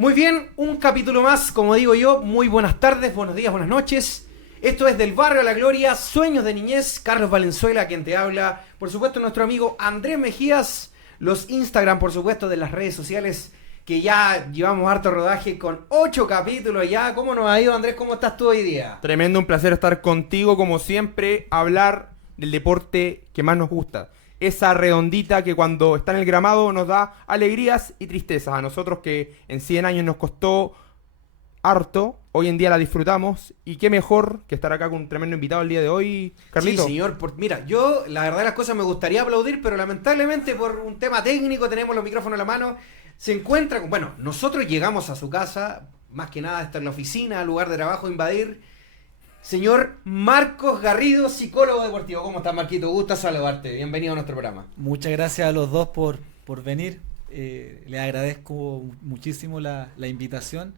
Muy bien, un capítulo más, como digo yo, muy buenas tardes, buenos días, buenas noches. Esto es Del Barrio a la Gloria, Sueños de Niñez, Carlos Valenzuela quien te habla. Por supuesto nuestro amigo Andrés Mejías, los Instagram por supuesto de las redes sociales que ya llevamos harto rodaje con 8 capítulos ya. ¿Cómo nos ha ido, Andrés? ¿Cómo estás tú hoy día? Tremendo, un placer estar contigo, como siempre, hablar del deporte que más nos gusta. Esa redondita que cuando está en el gramado nos da alegrías y tristezas. A nosotros que en 100 años nos costó harto, hoy en día la disfrutamos. Y qué mejor que estar acá con un tremendo invitado el día de hoy, Carlito. Sí, señor. Mira, yo la verdad de las cosas me gustaría aplaudir, pero lamentablemente por un tema técnico tenemos los micrófonos en la mano. Se encuentra con... Bueno, nosotros llegamos a su casa, más que nada está en la oficina, lugar de trabajo, invadir. Señor Marcos Garrido, psicólogo deportivo. ¿Cómo estás, Marquito? Gusta saludarte. Bienvenido a nuestro programa. Muchas gracias a los dos por venir. Les agradezco muchísimo la invitación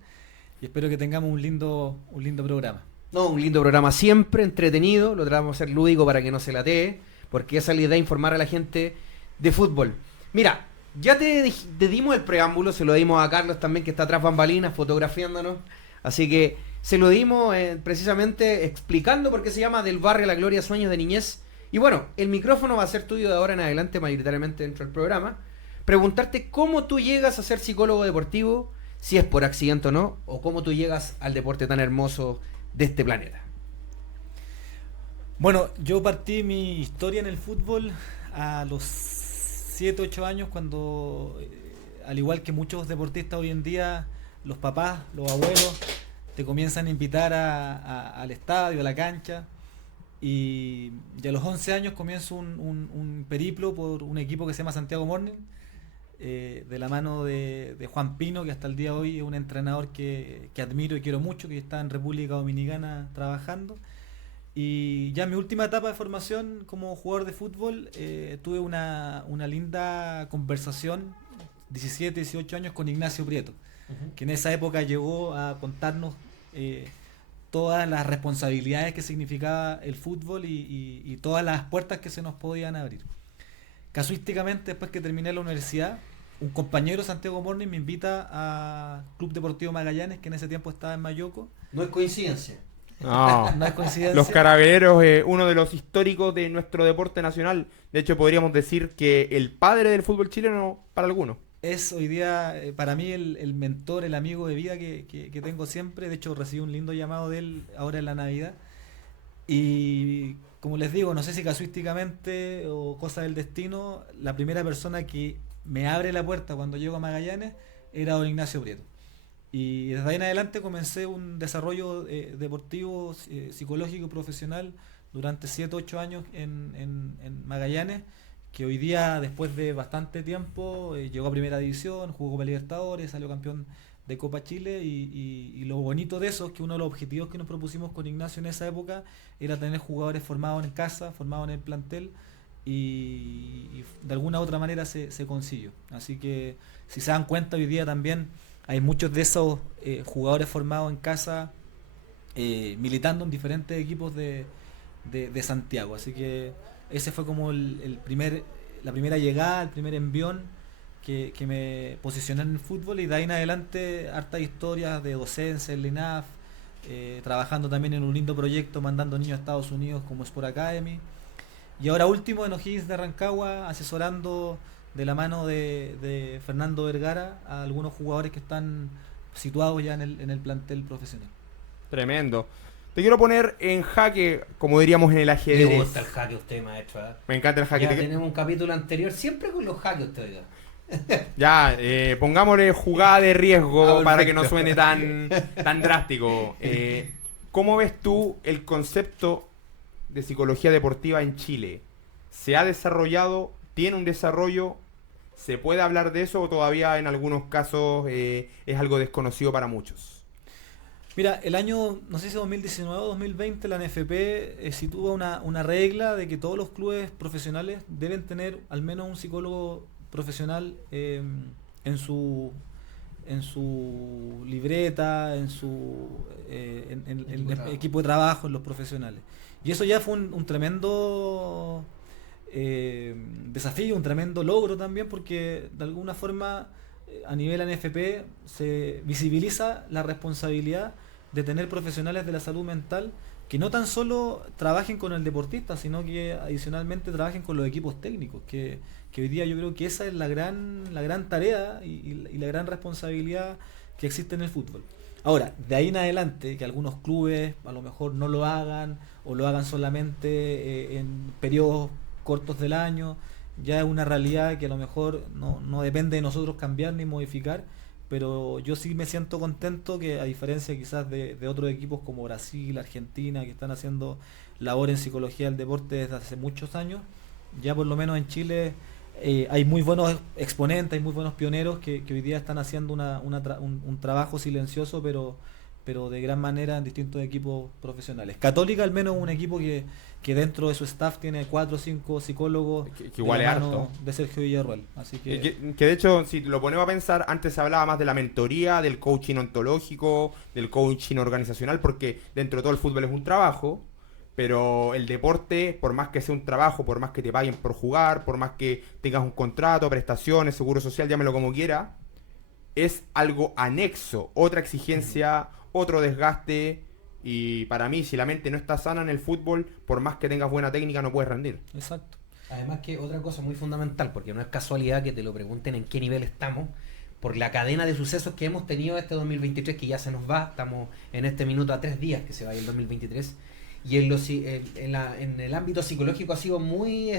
y espero que tengamos un lindo programa. No, un lindo programa siempre entretenido. Lo tratamos de hacer lúdico para que no se latee, porque esa es la idea, informar a la gente de fútbol. Mira, ya te dimos el preámbulo, se lo dimos a Carlos también, que está atrás bambalinas, fotografiándonos. Así que se lo dimos precisamente explicando por qué se llama Del Barrio a la Gloria, Sueños de Niñez. Y bueno, el micrófono va a ser tuyo de ahora en adelante, mayoritariamente dentro del programa. Preguntarte cómo tú llegas a ser psicólogo deportivo, si es por accidente o no, o cómo tú llegas al deporte tan hermoso de este planeta. Bueno, yo partí mi historia en el fútbol a los 7, 8 años cuando, al igual que muchos deportistas hoy en día, los papás, los abuelos, te comienzan a invitar al estadio, a la cancha. Y a los 11 años comienzo un periplo por un equipo que se llama Santiago Morning, de la mano de Juan Pino, que hasta el día de hoy es un entrenador que admiro y quiero mucho, que está en República Dominicana trabajando. Y ya en mi última etapa de formación como jugador de fútbol, tuve una linda conversación, 17, 18 años, con Ignacio Prieto, que en esa época llegó a contarnos todas las responsabilidades que significaba el fútbol y todas las puertas que se nos podían abrir. Casuísticamente, después que terminé la universidad, un compañero de Santiago Morning me invita a Club Deportivo Magallanes, que en ese tiempo estaba en Mayoco. No es coincidencia. No, No es coincidencia. los Carabineros, uno de los históricos de nuestro deporte nacional. De hecho, podríamos decir que el padre del fútbol chileno para algunos. Es hoy día para mí el mentor, el amigo de vida que tengo siempre. De hecho, recibí un lindo llamado de él ahora en la Navidad. Y como les digo, no sé si casuísticamente o cosa del destino, la primera persona que me abre la puerta cuando llego a Magallanes era don Ignacio Prieto. Y desde ahí en adelante comencé un desarrollo deportivo, psicológico y profesional durante 7, 8 años en Magallanes, que hoy día, después de bastante tiempo, llegó a Primera División, jugó Copa Libertadores, salió campeón de Copa Chile y lo bonito de eso es que uno de los objetivos que nos propusimos con Ignacio en esa época era tener jugadores formados en casa, formados en el plantel y de alguna u otra manera se consiguió. Así que si se dan cuenta, hoy día también hay muchos de esos jugadores formados en casa militando en diferentes equipos de Santiago. Así que ese fue como la primera llegada, el primer envión que me posicioné en el fútbol, y de ahí en adelante hartas historias de docencia en la INAF, trabajando también en un lindo proyecto mandando niños a Estados Unidos como Sport Academy, y ahora último en O'Higgins de Rancagua, asesorando de la mano de Fernando Vergara a algunos jugadores que están situados ya en el plantel profesional. Tremendo. Te quiero poner en jaque, como diríamos en el ajedrez. Me gusta el jaque usted, maestro. Me encanta el jaque. Ya tenemos un capítulo anterior, siempre con los jaques usted. Ya, pongámosle jugada de riesgo para que no perfecto. suene tan drástico. ¿Cómo ves tú el concepto de psicología deportiva en Chile? ¿Se ha desarrollado? ¿Tiene un desarrollo? ¿Se puede hablar de eso o todavía en algunos casos es algo desconocido para muchos? Mira, el año, no sé si 2019 o 2020, la NFP sitúa una regla de que todos los clubes profesionales deben tener al menos un psicólogo profesional en su libreta, en el equipo de trabajo, en los profesionales. Y eso ya fue un tremendo desafío, un tremendo logro también, porque de alguna forma a nivel ANFP se visibiliza la responsabilidad de tener profesionales de la salud mental que no tan solo trabajen con el deportista, sino que adicionalmente trabajen con los equipos técnicos, que hoy día yo creo que esa es la gran tarea y la gran responsabilidad que existe en el fútbol. Ahora, de ahí en adelante, que algunos clubes a lo mejor no lo hagan o lo hagan solamente en periodos cortos del año, ya es una realidad que a lo mejor no depende de nosotros cambiar ni modificar, pero yo sí me siento contento que, a diferencia quizás de otros equipos como Brasil, Argentina, que están haciendo labor en psicología del deporte desde hace muchos años, ya por lo menos en Chile hay muy buenos exponentes, hay muy buenos pioneros que hoy día están haciendo un trabajo silencioso, pero de gran manera en distintos equipos profesionales. Católica al menos es un equipo que dentro de su staff tiene 4 o 5 psicólogos que igual es harto, de Sergio Villarroel. Así que de hecho, si lo ponemos a pensar, antes se hablaba más de la mentoría, del coaching ontológico, del coaching organizacional, porque dentro de todo el fútbol es un trabajo, pero el deporte, por más que sea un trabajo, por más que te paguen por jugar, por más que tengas un contrato, prestaciones, seguro social, llámelo como quiera, es algo anexo, otra exigencia, otro desgaste. Y para mí, si la mente no está sana en el fútbol, por más que tengas buena técnica, no puedes rendir. Exacto. Además que otra cosa muy fundamental, porque no es casualidad que te lo pregunten en qué nivel estamos, por la cadena de sucesos que hemos tenido este 2023, que ya se nos va, estamos en este minuto a 3 días que se vaya el 2023, y en el ámbito psicológico ha sido muy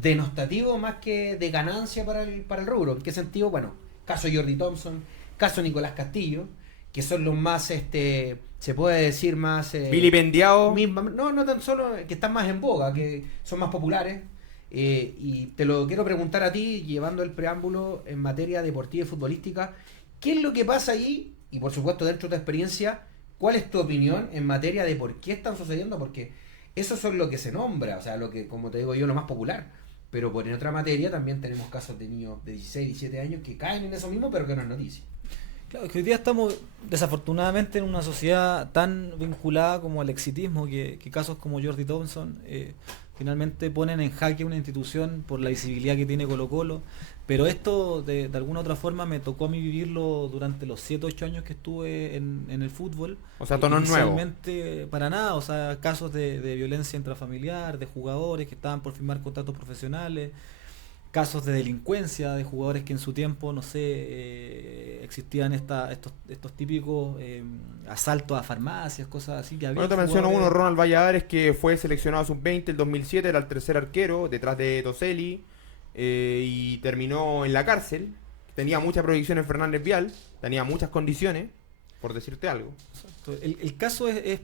denostativo más que de ganancia para el rubro. ¿En qué sentido? Bueno, caso Jordi Thompson, caso Nicolás Castillo, que son los más, se puede decir más... vilipendiados. No tan solo, que están más en boga, que son más populares. Y te lo quiero preguntar a ti, llevando el preámbulo en materia deportiva y futbolística, ¿qué es lo que pasa ahí? Y por supuesto, dentro de tu experiencia, ¿cuál es tu opinión en materia de por qué están sucediendo? Porque eso son lo que se nombra, o sea, lo que, como te digo yo, lo más popular. Pero en otra materia también tenemos casos de niños de 16, 17 años que caen en eso mismo, pero que no es noticia. Claro, es que hoy día estamos desafortunadamente en una sociedad tan vinculada como al exitismo que casos como Jordi Thompson finalmente ponen en jaque una institución por la visibilidad que tiene Colo-Colo, pero esto de alguna u otra forma me tocó a mí vivirlo durante los 7 8 años que estuve en el fútbol. O sea, tono nuevo. Para nada, o sea, casos de violencia intrafamiliar, de jugadores que estaban por firmar contratos profesionales, casos de delincuencia de jugadores que en su tiempo, no sé, existían estos típicos asaltos a farmacias, cosas así que había. Bueno, te menciono uno, Ronald Valladares, que fue seleccionado sub-20 el 2007, era el tercer arquero, detrás de Toselli, y terminó en la cárcel. Tenía mucha proyección en Fernández Vial, tenía muchas condiciones, por decirte algo. Exacto. El caso es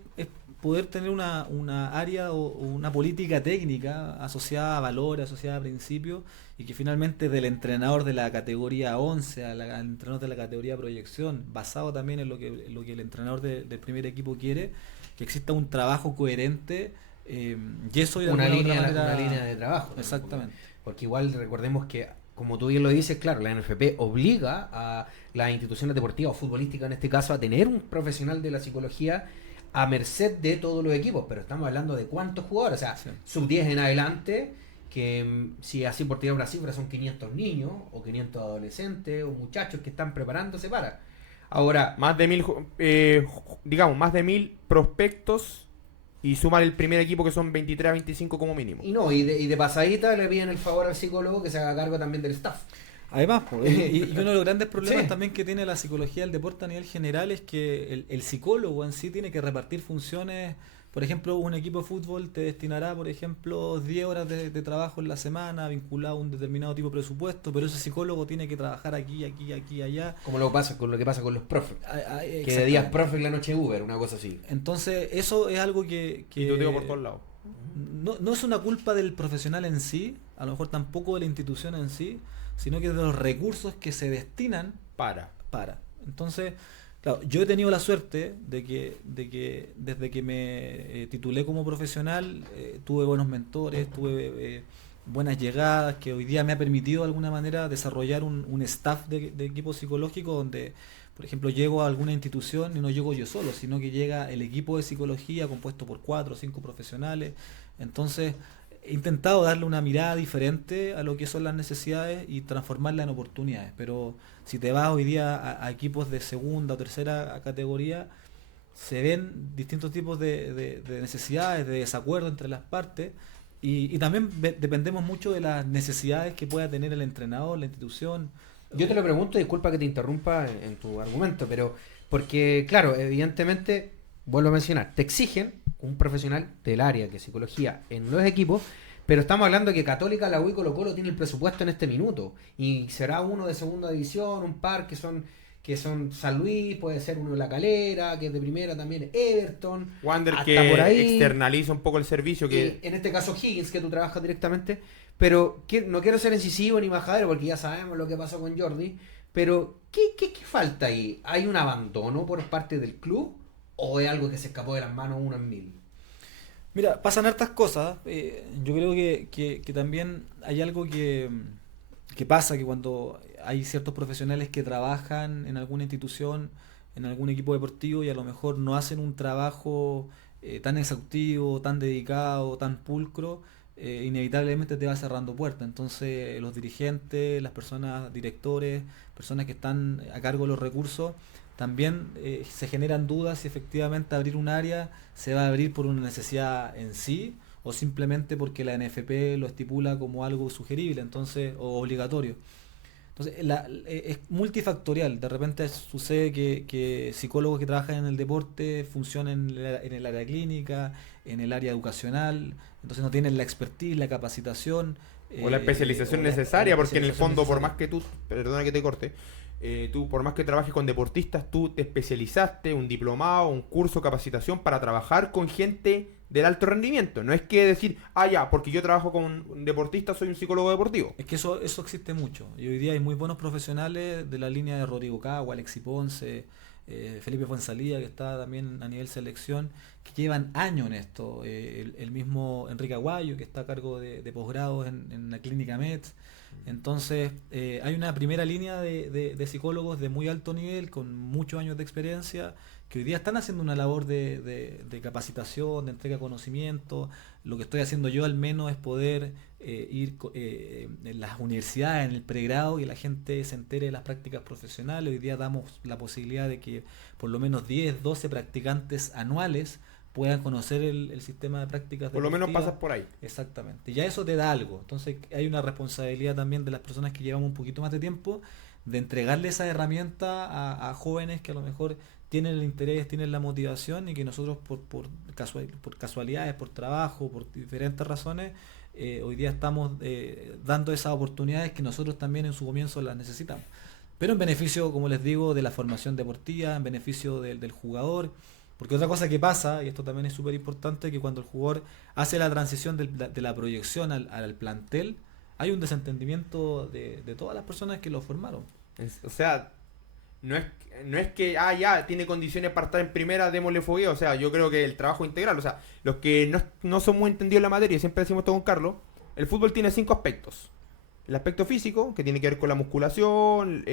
poder tener una área o una política técnica asociada a valores, asociada a principios, y que finalmente del entrenador de la categoría 11 al entrenador de la categoría proyección, basado también en lo que el entrenador del primer equipo quiere, que exista un trabajo coherente, y eso de una línea manera... de trabajo. Exactamente. Porque igual recordemos que, como tú bien lo dices, claro, la NFP obliga a las instituciones deportivas o futbolísticas en este caso a tener un profesional de la psicología a merced de todos los equipos, pero estamos hablando de cuántos jugadores, o sea, sí, sub 10 en adelante, que si así por tirar una cifra son 500 niños o 500 adolescentes o muchachos que están preparándose para. Ahora, más de 1000 prospectos y sumar el primer equipo que son 23 a 25 como mínimo. Y de pasadita le piden el favor al psicólogo que se haga cargo también del staff. Además, y uno de los grandes problemas sí, también que tiene la psicología del deporte a nivel general es que el psicólogo en sí tiene que repartir funciones. Por ejemplo, un equipo de fútbol te destinará, por ejemplo, 10 horas de trabajo en la semana vinculado a un determinado tipo de presupuesto, pero ese psicólogo tiene que trabajar aquí, allá. Como lo que pasa con los profes. Que de días profe y la noche Uber, una cosa así. Entonces, eso es algo que y tú digo por todos lados. No es una culpa del profesional en sí, a lo mejor tampoco de la institución en sí, sino que de los recursos que se destinan para. Entonces, claro, yo he tenido la suerte de que desde que me titulé como profesional tuve buenos mentores, tuve buenas llegadas, que hoy día me ha permitido de alguna manera desarrollar un staff de equipo psicológico donde, por ejemplo, llego a alguna institución y no llego yo solo, sino que llega el equipo de psicología compuesto por 4 o 5 profesionales. Entonces, he intentado darle una mirada diferente a lo que son las necesidades y transformarlas en oportunidades. Pero si te vas hoy día a equipos de segunda o tercera categoría, se ven distintos tipos de necesidades, de desacuerdo entre las partes. Y también dependemos mucho de las necesidades que pueda tener el entrenador, la institución. Yo te lo pregunto, disculpa que te interrumpa en tu argumento, pero porque, claro, evidentemente, vuelvo a mencionar, te exigen un profesional del área de psicología en los equipos, pero estamos hablando que Católica, la U y Colo-Colo tiene el presupuesto en este minuto, y será uno de segunda división, un par que son San Luis, puede ser uno de La Calera, que es de primera también, Everton, Wander hasta que por ahí, externaliza un poco el servicio, que en este caso Higgins, que tú trabajas directamente, pero no quiero ser incisivo ni majadero, porque ya sabemos lo que pasó con Jordi, pero ¿qué falta ahí? ¿Hay un abandono por parte del club o es algo que se escapó de las manos uno en mil? Mira, pasan hartas cosas. Yo creo que también hay algo que pasa, que cuando hay ciertos profesionales que trabajan en alguna institución, en algún equipo deportivo y a lo mejor no hacen un trabajo tan exhaustivo, tan dedicado, tan pulcro, inevitablemente te va cerrando puertas. Entonces los dirigentes, las personas, directores, personas que están a cargo de los recursos, también se generan dudas si efectivamente abrir un área se va a abrir por una necesidad en sí o simplemente porque la NFP lo estipula como algo sugerible, entonces, o obligatorio. Entonces, es multifactorial. De repente sucede que psicólogos que trabajan en el deporte funcionan en el área clínica, en el área educacional, entonces no tienen la expertise, la capacitación. o la especialización o necesaria, porque en el especialización fondo, por necesaria. más que tú, perdona que te corte, tú por más que trabajes con deportistas, tú te especializaste, un diplomado, un curso, capacitación para trabajar con gente del alto rendimiento. No es que decir, ya, porque yo trabajo con deportistas, soy un psicólogo deportivo. Es que eso existe mucho. Y hoy día hay muy buenos profesionales de la línea de Rodrigo Cagua, Alexis Ponce, Felipe Fuenzalía, que está también a nivel selección, que llevan años en esto. El mismo Enrique Aguayo, que está a cargo de posgrados en la clínica Metz. Entonces, hay una primera línea de psicólogos de muy alto nivel, con muchos años de experiencia, que hoy día están haciendo una labor de capacitación, de entrega de conocimiento. Lo que estoy haciendo yo al menos es poder ir en las universidades, en el pregrado, y la gente se entere de las prácticas profesionales. Hoy día damos la posibilidad de que por lo menos 10, 12 practicantes anuales puedan conocer el sistema de prácticas Por lo menos deportivas. pasas por ahí. Exactamente. Ya eso te da algo. Entonces hay una responsabilidad también de las personas que llevamos un poquito más de tiempo de entregarle esa herramienta a jóvenes que a lo mejor tienen el interés, tienen la motivación, y que nosotros por casualidades, por trabajo, por diferentes razones, hoy día estamos dando esas oportunidades que nosotros también en su comienzo las necesitamos. Pero en beneficio, como les digo, de la formación deportiva, en beneficio del jugador. Porque otra cosa que pasa, y esto también es súper importante, que cuando el jugador hace la transición de la proyección al plantel, hay un desentendimiento de todas las personas que lo formaron. O sea, no es que, ya, tiene condiciones para estar en primera, démosle fogueo. O sea, yo creo que el trabajo integral, o sea, los que no son muy entendidos en la materia, siempre decimos esto con Carlos, el fútbol tiene 5 aspectos. El aspecto físico, que tiene que ver con la musculación,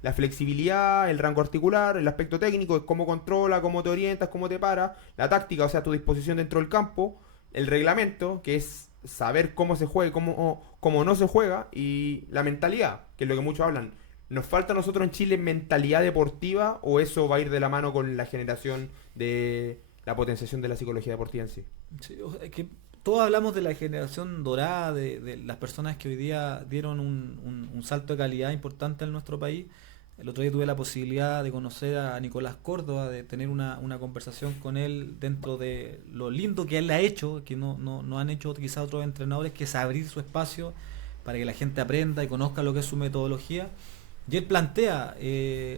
la flexibilidad, el rango articular. El aspecto técnico, cómo controla, cómo te orientas, cómo te para. La táctica, o sea, tu disposición dentro del campo. El reglamento, que es saber cómo se juega y cómo no se juega. Y la mentalidad, que es lo que muchos hablan. ¿Nos falta a nosotros en Chile mentalidad deportiva, o eso va a ir de la mano con la generación de la potenciación de la psicología deportiva en sí? Sí, o sea, que todos hablamos de la generación dorada, de las personas que hoy día dieron un salto de calidad importante en nuestro país. El otro día tuve la posibilidad de conocer a Nicolás Córdoba, de tener una conversación con él dentro de lo lindo que él ha hecho, que no han hecho quizás otros entrenadores, que es abrir su espacio para que la gente aprenda y conozca lo que es su metodología. Y él plantea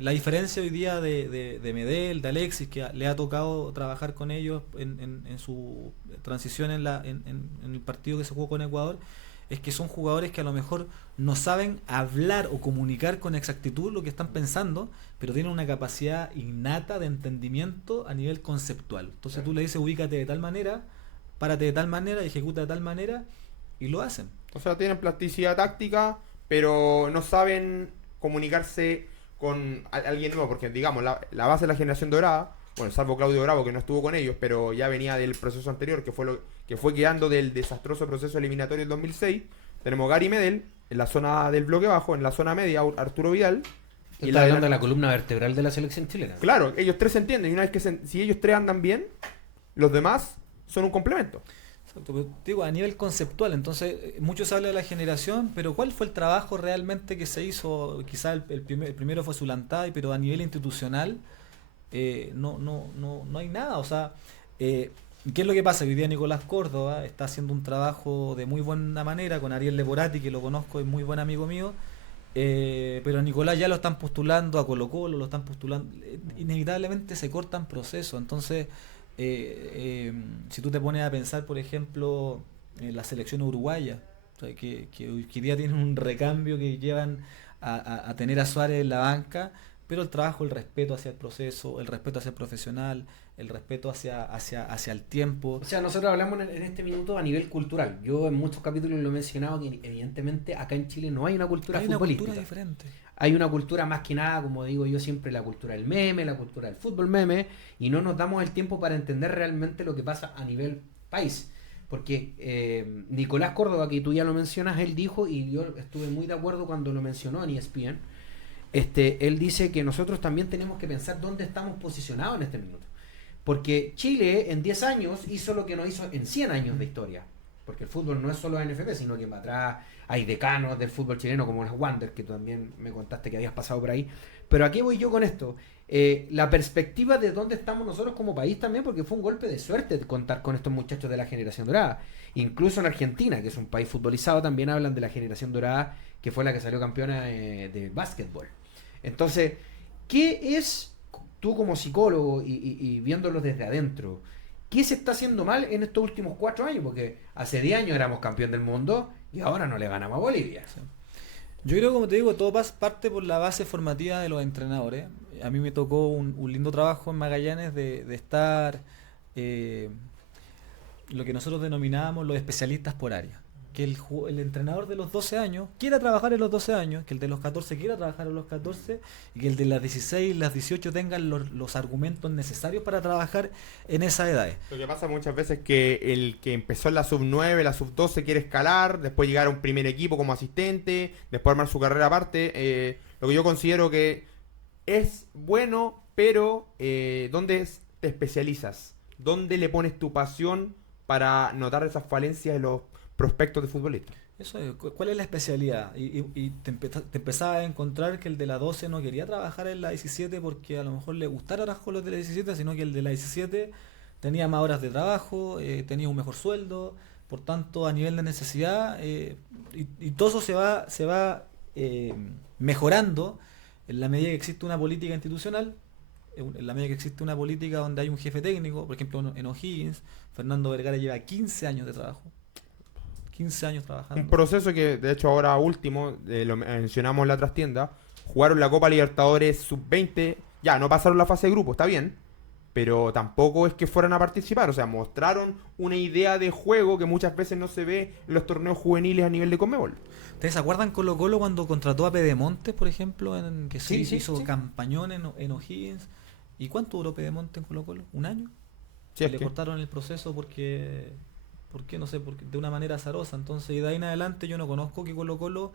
la diferencia hoy día de Medel, de Alexis, que le ha tocado trabajar con ellos en su transición en el partido que se jugó con Ecuador, es que son jugadores que a lo mejor no saben hablar o comunicar con exactitud lo que están pensando, pero tienen una capacidad innata de entendimiento a nivel conceptual. Entonces tú le dices, ubícate de tal manera, párate de tal manera, ejecuta de tal manera, y lo hacen. O sea, tienen plasticidad táctica, pero no saben comunicarse con alguien nuevo, porque digamos, la base de la generación dorada, bueno, salvo Claudio Bravo, que no estuvo con ellos, pero ya venía del proceso anterior, que fue lo que fue quedando del desastroso proceso eliminatorio del 2006. Tenemos Gary Medel en la zona del bloque bajo, en la zona media Arturo Vidal. Y está hablando de la columna vertebral de la selección chilena. Claro, ellos tres se entienden. Y una vez que si ellos tres andan bien, los demás son un complemento. Exacto, pero digo, a nivel conceptual, entonces, mucho se habla de la generación, pero ¿cuál fue el trabajo realmente que se hizo? Quizás el primero fue Zulantay, pero a nivel institucional no hay nada. O sea, ¿qué es lo que pasa? Hoy día Nicolás Córdoba está haciendo un trabajo de muy buena manera con Ariel Leporati, que lo conozco, es muy buen amigo mío, pero a Nicolás ya lo están postulando a Colo-Colo, lo están postulando, inevitablemente se cortan procesos. Entonces, si tú te pones a pensar, por ejemplo, en la selección uruguaya, o sea, que hoy día tienen un recambio que llevan a tener a Suárez en la banca, pero el trabajo, el respeto hacia el proceso, el respeto hacia el profesional, el respeto hacia el tiempo. O sea, nosotros hablamos en este minuto a nivel cultural. Yo en muchos capítulos lo he mencionado que evidentemente acá en Chile no hay una cultura futbolística. Hay una cultura diferente. Hay una cultura más que nada, como digo yo siempre, la cultura del meme, la cultura del fútbol meme, y no nos damos el tiempo para entender realmente lo que pasa a nivel país. Porque Nicolás Córdoba, que tú ya lo mencionas, él dijo, y yo estuve muy de acuerdo cuando lo mencionó en ESPN, él dice que nosotros también tenemos que pensar dónde estamos posicionados en este minuto. Porque Chile en 10 años hizo lo que no hizo en 100 años de historia. Porque el fútbol no es solo ANFP, sino que más atrás hay decanos del fútbol chileno como los Wander, que tú también me contaste que habías pasado por ahí. Pero ¿a qué voy yo con esto? La perspectiva de dónde estamos nosotros como país también, porque fue un golpe de suerte contar con estos muchachos de la generación dorada. Incluso en Argentina, que es un país futbolizado, también hablan de la generación dorada, que fue la que salió campeona de básquetbol. Entonces, ¿qué es, tú como psicólogo y viéndolo desde adentro, qué se está haciendo mal en estos últimos 4 años? Porque hace 10 años éramos campeón del mundo y ahora no le ganamos a Bolivia. Sí. Yo creo, como te digo, todo parte por la base formativa de los entrenadores. A mí me tocó un lindo trabajo en Magallanes de estar lo que nosotros denominábamos los especialistas por área. Que el entrenador de los 12 años quiera trabajar en los 12 años, que el de los 14 quiera trabajar en los 14 y que el de las 16 y las 18 tengan los argumentos necesarios para trabajar en esas edades. Lo que pasa muchas veces es que el que empezó en la sub-9, la sub-12 quiere escalar, después llegar a un primer equipo como asistente, después armar su carrera aparte. Lo que yo considero que es bueno, pero ¿dónde te especializas? ¿Dónde le pones tu pasión para notar esas falencias de los prospectos de futbolistas? Eso es, ¿cuál es la especialidad? Y te empezabas a encontrar que el de la 12 no quería trabajar en la 17 porque a lo mejor le gustara trabajar los de la 17, sino que el de la 17 tenía más horas de trabajo, tenía un mejor sueldo, por tanto a nivel de necesidad, y todo eso se va mejorando en la medida que existe una política institucional, en la medida que existe una política donde hay un jefe técnico. Por ejemplo, en O'Higgins, Fernando Vergara lleva 15 años de trabajo. 15 años trabajando. Un proceso que, de hecho, ahora último, lo mencionamos en la trastienda, jugaron la Copa Libertadores sub-20, ya, no pasaron la fase de grupo, está bien, pero tampoco es que fueran a participar, o sea, mostraron una idea de juego que muchas veces no se ve en los torneos juveniles a nivel de Conmebol. ¿Ustedes se acuerdan Colo-Colo cuando contrató a Pedemonte, por ejemplo, que Sí, hizo campañón en O'Higgins? ¿Y cuánto duró Pedemonte en Colo-Colo? ¿Un año? Sí, le cortaron el proceso porque no sé, porque de una manera azarosa. Entonces, y de ahí en adelante yo no conozco que Colo-Colo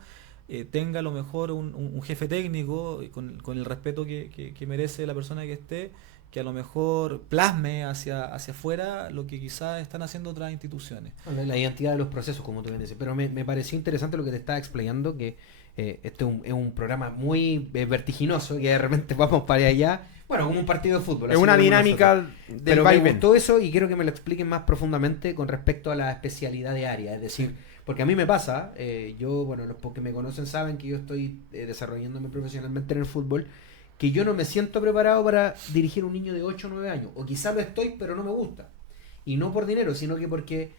tenga a lo mejor un jefe técnico con el respeto que merece la persona que esté, que a lo mejor plasme hacia afuera lo que quizás están haciendo otras instituciones. Bueno, la identidad de los procesos, como tú bien dices. Pero me pareció interesante lo que te estaba explicando, que este es un programa muy vertiginoso, que de repente vamos para allá, bueno, como un partido de fútbol. Es una dinámica del pero me vaivén. gustó eso y quiero que me lo expliquen más profundamente con respecto a la especialidad de área. Es decir, porque a mí me pasa, yo, bueno, los que me conocen saben que yo estoy desarrollándome profesionalmente en el fútbol, que yo no me siento preparado para dirigir un niño de 8 o 9 años. O quizá lo estoy, pero no me gusta. Y no por dinero, sino que porque,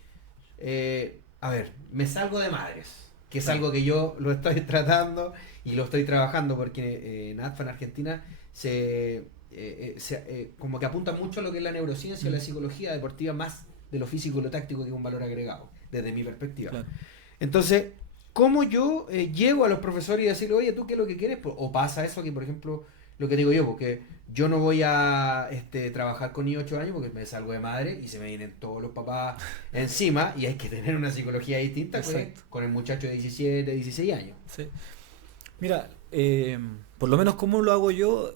a ver, me salgo de madres. Que es algo que yo lo estoy tratando y lo estoy trabajando porque en ADFA en Argentina como que apunta mucho a lo que es la neurociencia, la psicología deportiva, más de lo físico y lo táctico, que es un valor agregado, desde mi perspectiva. Claro. Entonces, ¿cómo yo llego a los profesores y decirle, oye, ¿tú qué es lo que quieres? O pasa eso que, por ejemplo, lo que digo yo, porque yo no voy a trabajar con niños de 8 años porque me salgo de madre y se me vienen todos los papás encima y hay que tener una psicología distinta con el muchacho de 17, 16 años. Sí. Mira, por lo menos como lo hago yo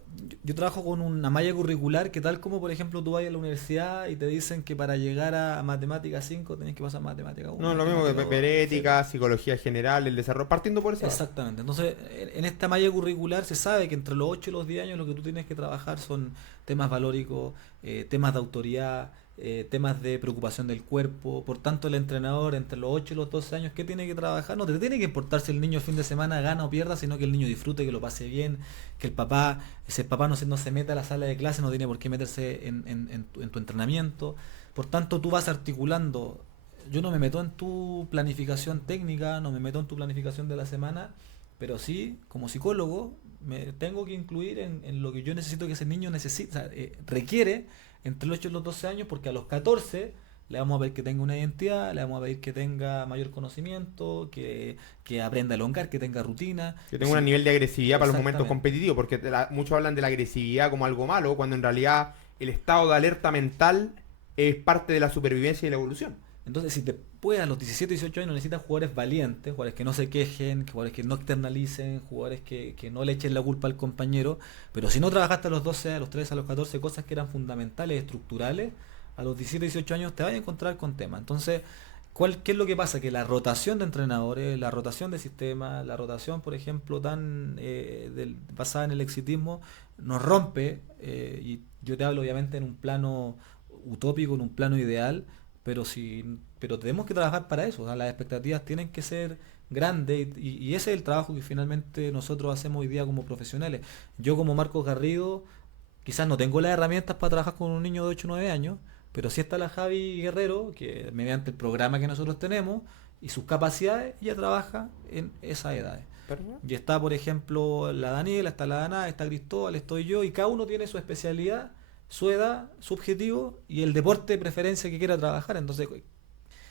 trabajo con una malla curricular que tal como por ejemplo tú vas a la universidad y te dicen que para llegar a matemática 5 tenés que pasar matemática 1. No, lo mismo que perética, psicología general, el desarrollo, partiendo por eso. Exactamente, entonces en esta malla curricular se sabe que entre los 8 y los 10 años lo que tú tienes que trabajar son temas valóricos, temas de autoridad, temas de preocupación del cuerpo. Por tanto, el entrenador entre los 8 y los 12 años, ¿qué tiene que trabajar? No te tiene que importar si el niño el fin de semana gana o pierda, sino que el niño disfrute, que lo pase bien, que el papá, si el papá no se meta a la sala de clase, no tiene por qué meterse en tu entrenamiento. Por tanto, tú vas articulando. Yo no me meto en tu planificación técnica, no me meto en tu planificación de la semana, pero sí, como psicólogo, me tengo que incluir en lo que yo necesito que ese niño necesita, requiere entre los 8 y los 12 años, porque a los 14 le vamos a pedir que tenga una identidad, le vamos a pedir que tenga mayor conocimiento, que aprenda a elongar, que tenga rutina. Que tenga un nivel de agresividad para los momentos competitivos, porque muchos hablan de la agresividad como algo malo, cuando en realidad el estado de alerta mental es parte de la supervivencia y la evolución. Entonces, si te puedes a los 17, 18 años, necesitas jugadores valientes, jugadores que no se quejen, jugadores que no externalicen, jugadores que no le echen la culpa al compañero. Pero si no trabajaste a los 12, a los 13, a los 14, cosas que eran fundamentales, estructurales, a los 17, 18 años te vas a encontrar con temas. Entonces, ¿qué es lo que pasa? Que la rotación de entrenadores, la rotación de sistemas, la rotación, por ejemplo, basada en el exitismo, nos rompe, y yo te hablo obviamente en un plano utópico, en un plano ideal, pero tenemos que trabajar para eso. O sea, las expectativas tienen que ser grandes y ese es el trabajo que finalmente nosotros hacemos hoy día como profesionales. Yo como Marcos Garrido quizás no tengo las herramientas para trabajar con un niño de 8 o 9 años, pero sí está la Javi Guerrero, que mediante el programa que nosotros tenemos y sus capacidades, ella trabaja en esas edades. ¿Perdón? Y está, por ejemplo, la Daniela, está la Dana, está Cristóbal, estoy yo, y cada uno tiene su especialidad, su edad, su objetivo y el deporte de preferencia que quiera trabajar. Entonces,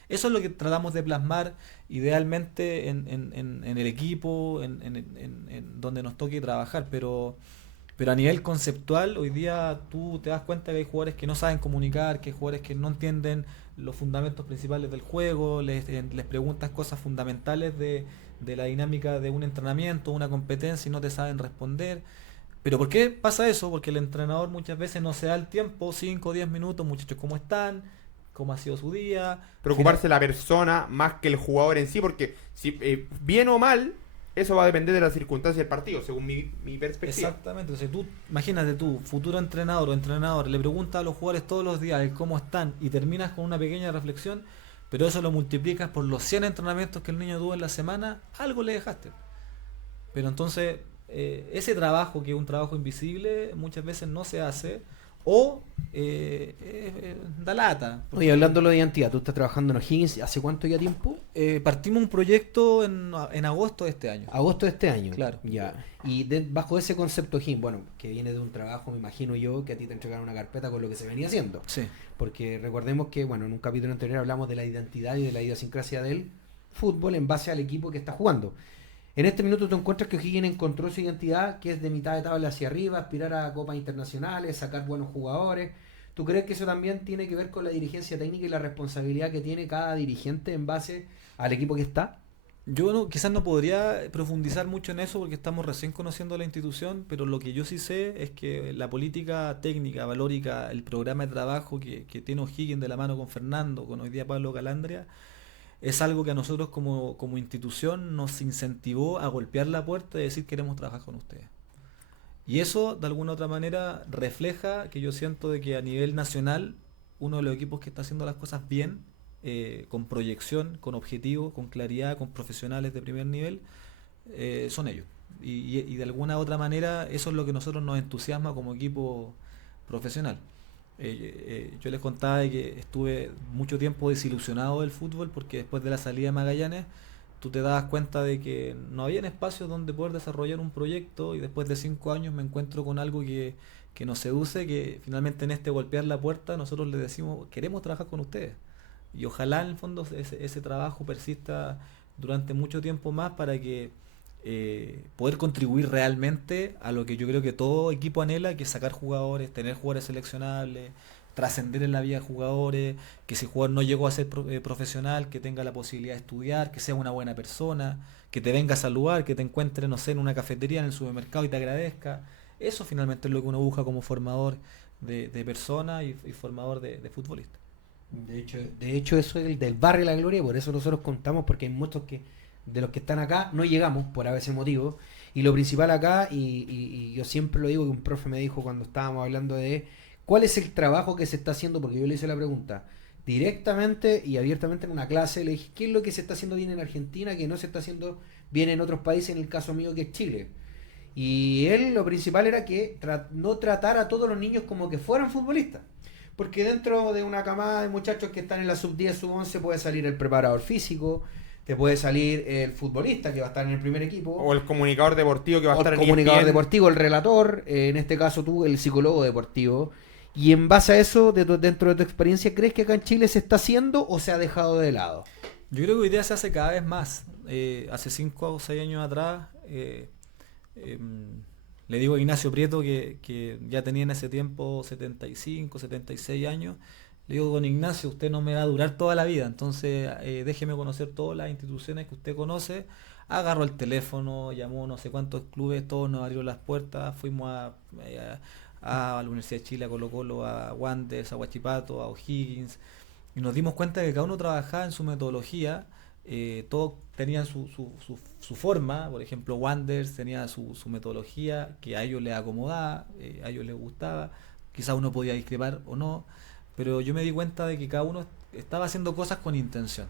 eso es lo que tratamos de plasmar idealmente en el equipo, en donde nos toque trabajar, pero a nivel conceptual, hoy día tú te das cuenta que hay jugadores que no saben comunicar, que hay jugadores que no entienden los fundamentos principales del juego, les preguntas cosas fundamentales de la dinámica de un entrenamiento, una competencia y no te saben responder. ¿Pero por qué pasa eso? Porque el entrenador muchas veces no se da el tiempo, 5 o 10 minutos, muchachos, ¿cómo están? ¿Cómo ha sido su día? Preocuparse la persona más que el jugador en sí, porque si bien o mal, eso va a depender de las circunstancias del partido, según mi perspectiva. Exactamente. Entonces imagínate tú, futuro entrenador o entrenador, le preguntas a los jugadores todos los días de cómo están y terminas con una pequeña reflexión, pero eso lo multiplicas por los 100 entrenamientos que el niño tuvo en la semana, algo le dejaste. Pero entonces ese trabajo, que es un trabajo invisible, muchas veces no se hace o da lata. Oye, hablando de identidad, tú estás trabajando en O'Higgins, ¿hace cuánto ya tiempo? Partimos un proyecto en agosto de este año. Agosto de este año. Claro. Ya. Y bajo ese concepto O'Higgins, bueno, que viene de un trabajo, me imagino yo, que a ti te entregaron una carpeta con lo que se venía haciendo. Sí. Porque recordemos que, bueno, en un capítulo anterior hablamos de la identidad y de la idiosincrasia del fútbol en base al equipo que está jugando. En este minuto te encuentras que O'Higgins encontró su identidad, que es de mitad de tabla hacia arriba, aspirar a copas internacionales, sacar buenos jugadores. ¿Tú crees que eso también tiene que ver con la dirigencia técnica y la responsabilidad que tiene cada dirigente en base al equipo que está? Yo quizás no podría profundizar mucho en eso porque estamos recién conociendo la institución, pero lo que yo sí sé es que la política técnica, valórica, el programa de trabajo que tiene O'Higgins de la mano con Fernando, con hoy día Pablo Calandria, es algo que a nosotros como institución nos incentivó a golpear la puerta y decir queremos trabajar con ustedes. Y eso de alguna u otra manera refleja que yo siento de que a nivel nacional uno de los equipos que está haciendo las cosas bien, con proyección, con objetivo, con claridad, con profesionales de primer nivel, son ellos. Y de alguna u otra manera eso es lo que a nosotros nos entusiasma como equipo profesional. Yo les contaba de que estuve mucho tiempo desilusionado del fútbol porque después de la salida de Magallanes tú te dabas cuenta de que no había espacios donde poder desarrollar un proyecto y después de 5 años me encuentro con algo que nos seduce, que finalmente en este golpear la puerta nosotros les decimos queremos trabajar con ustedes y ojalá en el fondo ese trabajo persista durante mucho tiempo más para que poder contribuir realmente a lo que yo creo que todo equipo anhela, que es sacar jugadores, tener jugadores seleccionables, trascender en la vida de jugadores, que si el jugador no llegó a ser profesional, que tenga la posibilidad de estudiar, que sea una buena persona, que te venga a saludar, que te encuentre, no sé, en una cafetería, en el supermercado y te agradezca. Eso finalmente es lo que uno busca como formador de personas y formador de futbolistas. De hecho, eso es el del barrio de la gloria, por eso nosotros contamos, porque hay muchos que de los que están acá no llegamos por a veces motivo. Y lo principal acá, y yo siempre lo digo, que un profe me dijo cuando estábamos hablando de cuál es el trabajo que se está haciendo, porque yo le hice la pregunta directamente y abiertamente en una clase, le dije, ¿qué es lo que se está haciendo bien en Argentina que no se está haciendo bien en otros países, en el caso mío que es Chile? Y él lo principal era que no tratar a todos los niños como que fueran futbolistas. Porque dentro de una camada de muchachos que están en la sub-10, sub-11 puede salir el preparador físico, te puede salir el futbolista que va a estar en el primer equipo. O el comunicador deportivo que va a estar en el comunicador ESPN. deportivo, el relator, en este caso tú, el psicólogo deportivo. Y en base a eso, dentro de tu experiencia, ¿crees que acá en Chile se está haciendo o se ha dejado de lado? Yo creo que hoy día se hace cada vez más. Hace 5 o 6 años atrás, le digo a Ignacio Prieto, que ya tenía en ese tiempo 75, 76 años, le digo, don Ignacio, usted no me va a durar toda la vida, entonces déjeme conocer todas las instituciones que usted conoce. Agarró el teléfono, llamó no sé cuántos clubes, todos nos abrieron las puertas, fuimos a la Universidad de Chile, a Colo Colo, a Wanderers, a Huachipato, a O'Higgins, y nos dimos cuenta que cada uno trabajaba en su metodología. Todos tenían su forma. Por ejemplo, Wanderers tenía su metodología que a ellos les acomodaba, a ellos les gustaba, quizás uno podía discrepar o no, pero yo me di cuenta de que cada uno estaba haciendo cosas con intención.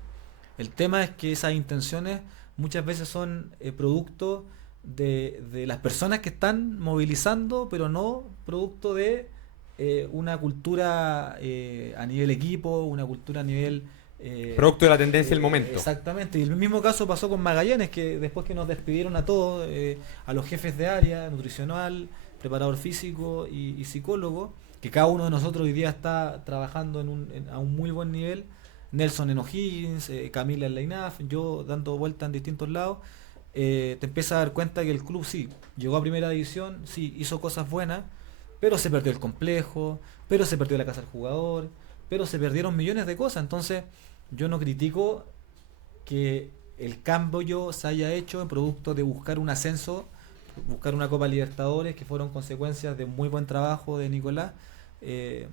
El tema es que esas intenciones muchas veces son producto de las personas que están movilizando, pero no producto de una cultura a nivel equipo, una cultura a nivel... producto de la tendencia del momento. Exactamente, y el mismo caso pasó con Magallanes, que después que nos despidieron a todos, a los jefes de área, nutricional, preparador físico y psicólogo, que cada uno de nosotros hoy día está trabajando a un muy buen nivel. Nelson en O'Higgins, Camila en la INAF, yo dando vueltas en distintos lados. Te empiezas a dar cuenta que el club sí, llegó a primera división, sí, hizo cosas buenas, pero se perdió el complejo, pero se perdió la casa del jugador, pero se perdieron millones de cosas. Entonces yo no critico que el cambio se haya hecho en producto de buscar un ascenso, buscar una Copa Libertadores, que fueron consecuencias de un muy buen trabajo de Nicolás, el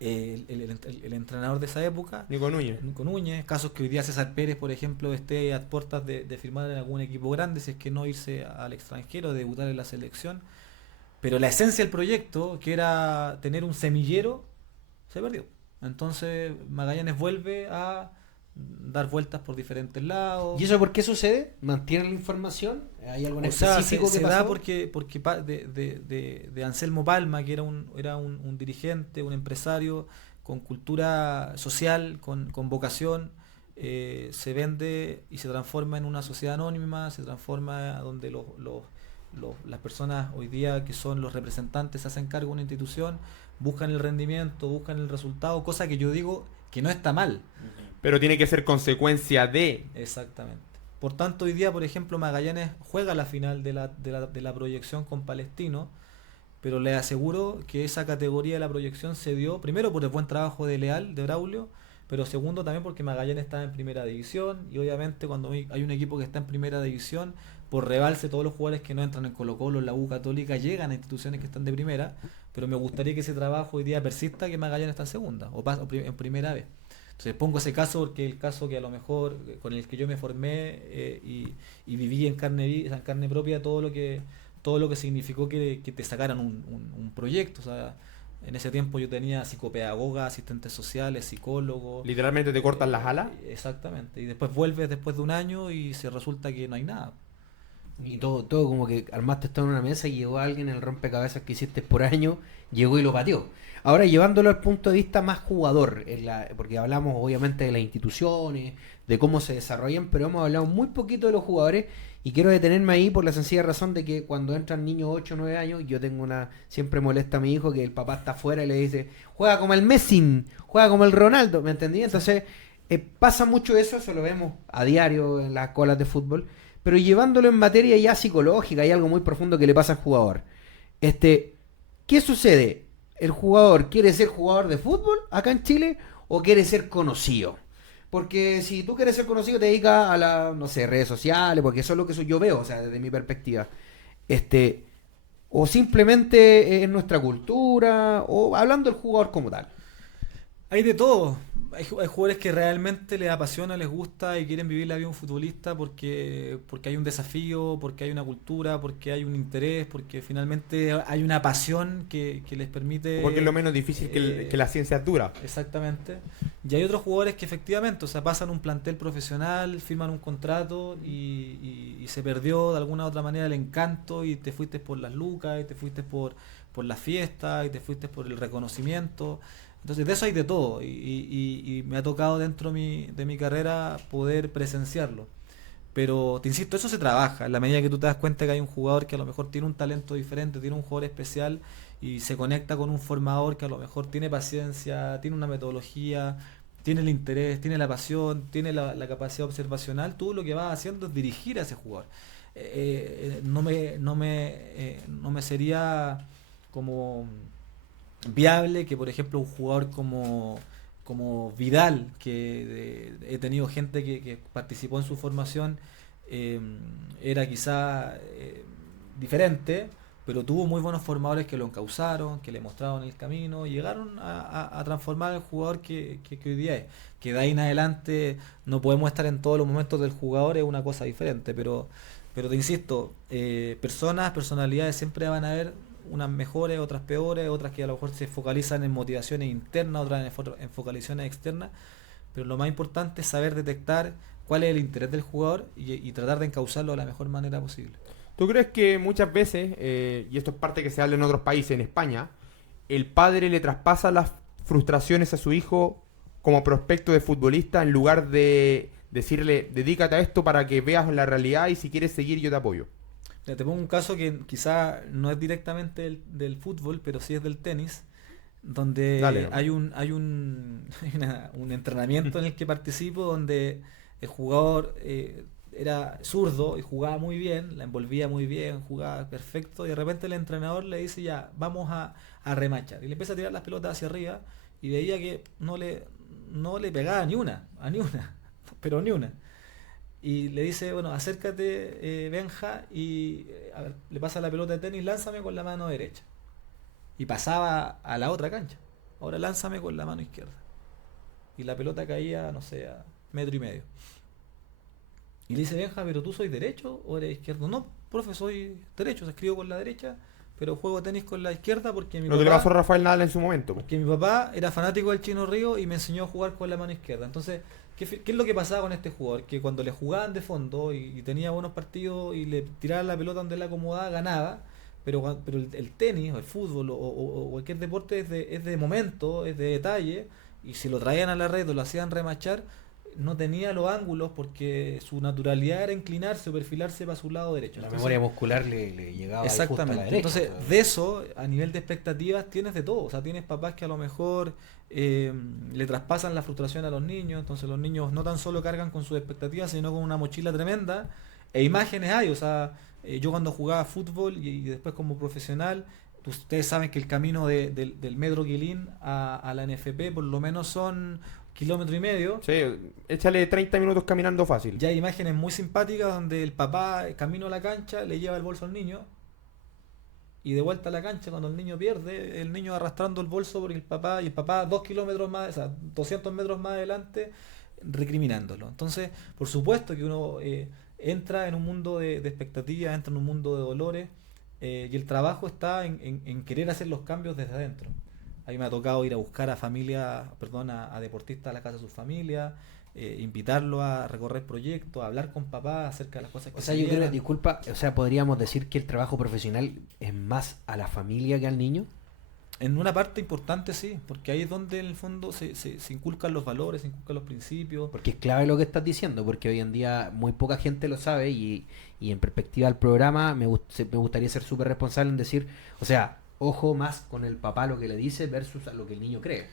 entrenador de esa época, Nico Núñez. casos que hoy día César Pérez, por ejemplo, esté a puertas de firmar en algún equipo grande, si es que no irse al extranjero, de debutar en la selección. Pero la esencia del proyecto, que era tener un semillero, se perdió. Entonces Magallanes vuelve a dar vueltas por diferentes lados. ¿Y eso por qué sucede? ¿Mantienen la información? ¿Hay algo en O sea, específico se que da pasó? porque de Anselmo Palma, que era un dirigente, un empresario con cultura social, con vocación, se vende y se transforma en una sociedad anónima, se transforma donde las personas hoy día que son los representantes se hacen cargo de una institución, buscan el rendimiento, buscan el resultado, cosa que yo digo que no está mal. Pero tiene que ser consecuencia de... Exactamente. Por tanto, hoy día, por ejemplo, Magallanes juega la final de la proyección con Palestino, pero les aseguro que esa categoría de la proyección se dio, primero por el buen trabajo de Leal, de Braulio, pero segundo también porque Magallanes está en primera división, y obviamente cuando hay un equipo que está en primera división, por rebalse todos los jugadores que no entran en Colo Colo, en la U Católica, llegan a instituciones que están de primera, pero me gustaría que ese trabajo hoy día persista, que Magallanes está en segunda, o en primera vez. Entonces pongo ese caso porque el caso que a lo mejor con el que yo me formé y viví en carne propia todo lo que significó que te sacaran un proyecto. O sea, en ese tiempo yo tenía psicopedagoga, asistentes sociales, psicólogos. Literalmente te cortan las alas. Exactamente. Y después vuelves después de un año y se resulta que no hay nada. Y todo como que armaste todo en una mesa y llegó alguien, el rompecabezas que hiciste por año, llegó y lo pateó. Ahora llevándolo al punto de vista más jugador, porque hablamos obviamente de las instituciones, de cómo se desarrollan, pero hemos hablado muy poquito de los jugadores y quiero detenerme ahí por la sencilla razón de que cuando entran niños 8 o 9 años, yo tengo siempre molesta a mi hijo que el papá está afuera y le dice, juega como el Messi, juega como el Ronaldo, ¿me entendí? Entonces pasa mucho eso lo vemos a diario en las colas de fútbol. Pero llevándolo en materia ya psicológica, hay algo muy profundo que le pasa al jugador. ¿Qué sucede? ¿El jugador quiere ser jugador de fútbol acá en Chile o quiere ser conocido? Porque si tú quieres ser conocido, te dedicas a las, no sé, redes sociales, porque eso es lo que yo veo, o sea, desde mi perspectiva. O simplemente es nuestra cultura, o hablando del jugador como tal. Hay de todo. Hay jugadores que realmente les apasiona, les gusta y quieren vivir la vida de un futbolista porque hay un desafío, porque hay una cultura, porque hay un interés, porque finalmente hay una pasión que les permite... Porque es lo menos difícil que la ciencia dura. Exactamente. Y hay otros jugadores que efectivamente, o sea, pasan un plantel profesional, firman un contrato y se perdió de alguna u otra manera el encanto y te fuiste por las lucas, y te fuiste por las fiestas, y te fuiste por el reconocimiento. Entonces de eso hay de todo y me ha tocado dentro de mi carrera poder presenciarlo. Pero te insisto, eso se trabaja. En la medida que tú te das cuenta que hay un jugador que a lo mejor tiene un talento diferente, tiene un jugador especial y se conecta con un formador que a lo mejor tiene paciencia, tiene una metodología, tiene el interés, tiene la pasión, tiene la capacidad observacional, tú lo que vas haciendo es dirigir a ese jugador. No me sería como viable que, por ejemplo, un jugador como Vidal, que he tenido gente que participó en su formación, era quizá diferente, pero tuvo muy buenos formadores que lo encauzaron, que le mostraron el camino y llegaron a transformar el jugador que hoy día es. Que de ahí en adelante no podemos estar en todos los momentos del jugador, es una cosa diferente, pero te insisto, personalidades siempre van a haber, unas mejores, otras peores, otras que a lo mejor se focalizan en motivaciones internas, otras en focalizaciones externas, pero lo más importante es saber detectar cuál es el interés del jugador y tratar de encauzarlo de la mejor manera posible. ¿Tú crees que muchas veces, y esto es parte que se habla en otros países, en España, el padre le traspasa las frustraciones a su hijo como prospecto de futbolista en lugar de decirle, dedícate a esto para que veas la realidad y si quieres seguir yo te apoyo? Te pongo un caso que quizá no es directamente del fútbol, pero sí es del tenis, donde Dale, hay un entrenamiento en el que participo donde el jugador era zurdo y jugaba muy bien, la envolvía muy bien, jugaba perfecto, y de repente el entrenador le dice ya, vamos a remachar. Y le empieza a tirar las pelotas hacia arriba y veía que no le pegaba ni una, pero ni una. Y le dice, bueno, acércate, Benja, y a ver, le pasa la pelota de tenis, lánzame con la mano derecha. Y pasaba a la otra cancha. Ahora lánzame con la mano izquierda. Y la pelota caía, no sé, a 1,5 metros. Y le dice, Benja, ¿pero tú sois derecho o eres izquierdo? No, profe, soy derecho, se escribo con la derecha, pero juego tenis con la izquierda porque Lo que le pasó a Rafael Nadal en su momento. porque mi papá era fanático del Chino Río y me enseñó a jugar con la mano izquierda. Entonces, ¿qué es lo que pasaba con este jugador? Que cuando le jugaban de fondo y tenía buenos partidos y le tiraban la pelota donde le acomodaba, ganaba. Pero el tenis o el fútbol o cualquier deporte es de momento, es de detalle. Y si lo traían a la red o lo hacían remachar, no tenía los ángulos porque su naturalidad era inclinarse o perfilarse para su lado derecho. La memoria muscular le llegaba ahí justo a la Exactamente. derecha. Entonces, de eso, a nivel de expectativas, tienes de todo. O sea, tienes papás que a lo mejor le traspasan la frustración a los niños. Entonces, los niños no tan solo cargan con sus expectativas, sino con una mochila tremenda. E imágenes hay. O sea, yo cuando jugaba fútbol y después como profesional, ustedes saben que el camino del Metro Quilín a la NFP por lo menos son 1,5 km. Sí, échale 30 minutos caminando fácil. Ya hay imágenes muy simpáticas donde el papá, camino a la cancha, le lleva el bolso al niño y de vuelta a la cancha cuando el niño pierde, el niño arrastrando el bolso porque el papá 2 kilómetros más, o sea, 200 metros más adelante, recriminándolo. Entonces, por supuesto que uno entra en un mundo de expectativas, entra en un mundo de dolores, y el trabajo está en querer hacer los cambios desde adentro. A mí me ha tocado ir a buscar a deportistas a la casa de sus familias, invitarlos a recorrer proyectos, a hablar con papás acerca de las cosas que O sea, se yo creo, vienen. disculpa, o sea, podríamos decir que el trabajo profesional es más a la familia que al niño. En una parte importante sí, porque ahí es donde en el fondo se inculcan los valores, se inculcan los principios. Porque es clave lo que estás diciendo, porque hoy en día muy poca gente lo sabe y en perspectiva del programa me gustaría ser súper responsable en decir, o sea, ojo más con el papá lo que le dice versus a lo que el niño cree.